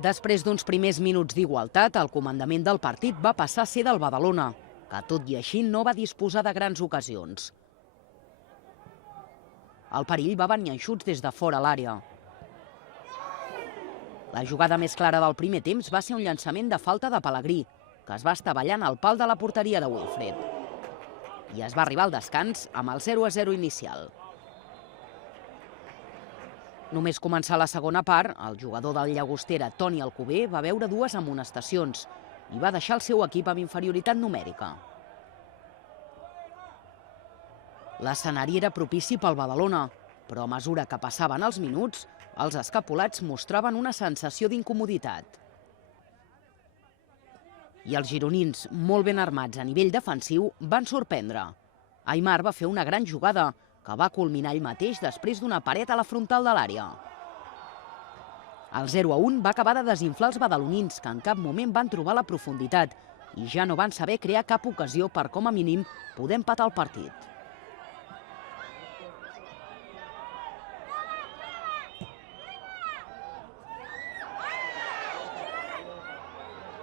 Després d'uns primers minuts d'igualtat, el comandament del partit va passar a ser del Badalona, que tot i així no va disposar de grans ocasions. El perill va venir eixuts des de fora l'àrea. La jugada més clara del primer temps va ser un llançament de falta de Pellegrí, que es va estavellant al pal de la porteria de Wilfred. I es va arribar al descans amb el 0-0 inicial. Només començar la segona part, el jugador del Llagostera, Toni Alcover, va veure dues amonestacions i va deixar el seu equip amb inferioritat numèrica. L'escenari era propici pel Badalona, però a mesura que passaven els minuts, els escapolats mostraven una sensació d'incomoditat. I els gironins, molt ben armats a nivell defensiu, van sorprendre. Aimar va fer una gran jugada, que va culminar ell mateix després d'una paret a la frontal de l'àrea. El 0-1 va acabar de desinflar els badalonins, que en cap moment van trobar la profunditat i ja no van saber crear cap ocasió per, com a mínim, poder empatar el partit.